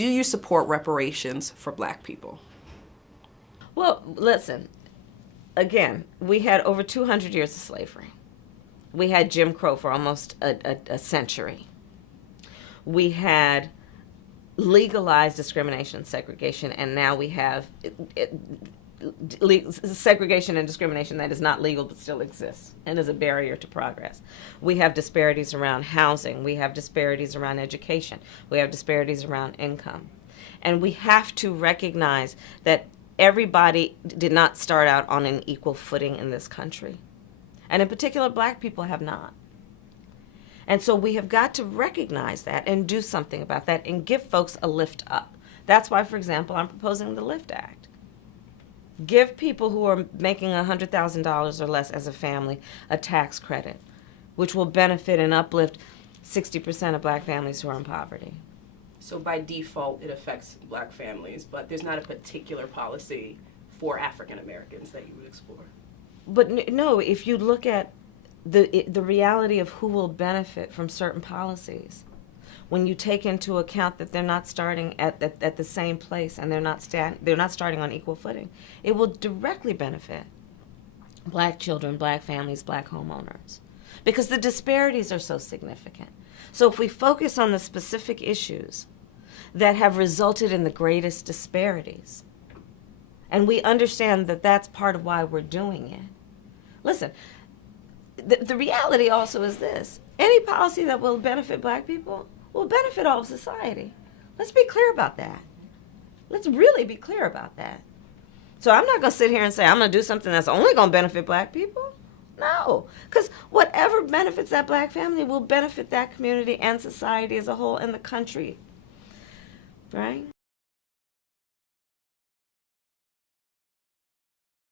Do you support reparations for Black people? Well, listen, again, we had over 200 years of slavery. We had Jim Crow for almost a century. We had legalized discrimination and segregation, and now we have segregation and discrimination that is not legal but still exists and is a barrier to progress. We have disparities around housing. We have disparities around education. We have disparities around income. And we have to recognize that everybody did not start out on an equal footing in this country. And in particular, Black people have not. And so we have got to recognize that and do something about that and give folks a lift up. That's why, for example, I'm proposing the LIFT Act. Give people who are making $100,000 or less as a family a tax credit, which will benefit and uplift 60% of Black families who are in poverty. So by default, it affects Black families, but there's not a particular policy for African Americans that you would explore. But no, if you look at the reality of who will benefit from certain policies, when you take into account that they're not starting at the same place and they're not starting on equal footing, it will directly benefit Black children, Black families, Black homeowners, because the disparities are so significant. So if we focus on the specific issues that have resulted in the greatest disparities, and we understand that that's part of why we're doing it. Listen, the reality also is this: any policy that will benefit Black people will benefit all of society. Let's be clear about that. Let's really be clear about that. So I'm not going to sit here and say I'm going to do something that's only going to benefit Black people. No, because whatever benefits that Black family will benefit that community and society as a whole and the country, right?